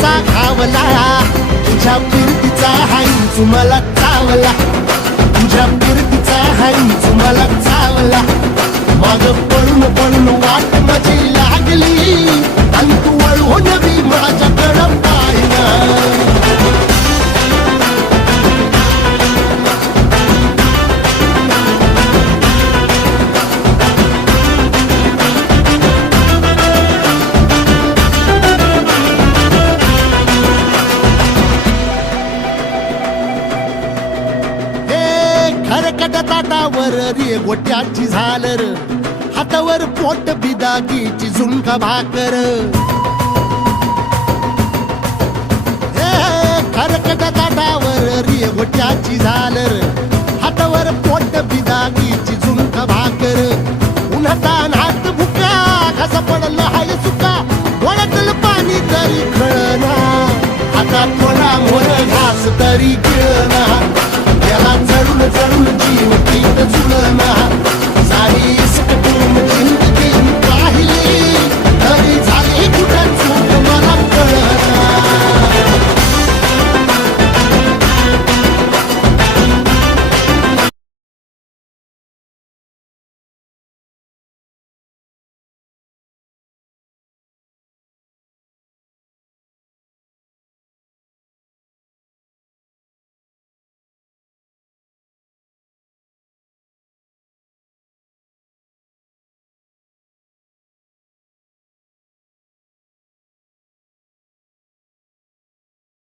कसा घावला, तुझ्या फिरतीचा हाईच मला चावला, तुझ्या फिरतीचा हाईच मला चावला. माग पळून पळून वाट माझी लागली आणि तू वळून बी माझ्याकडं पाहिना. खरकट ताटावर रे गोट्याची झालर, हातावर पोट बिदागीची झुणका भाकर. खरकट ताटावर रे गोट्याची झालर, हातावर पोट बिदागीची झुणका भाकर. उन्हातान हात भुका, कसा पडलं हाय सुका, डोळ्यातलं पाणी तरी कळना, आता थोडा मोर घास तरी गिळना.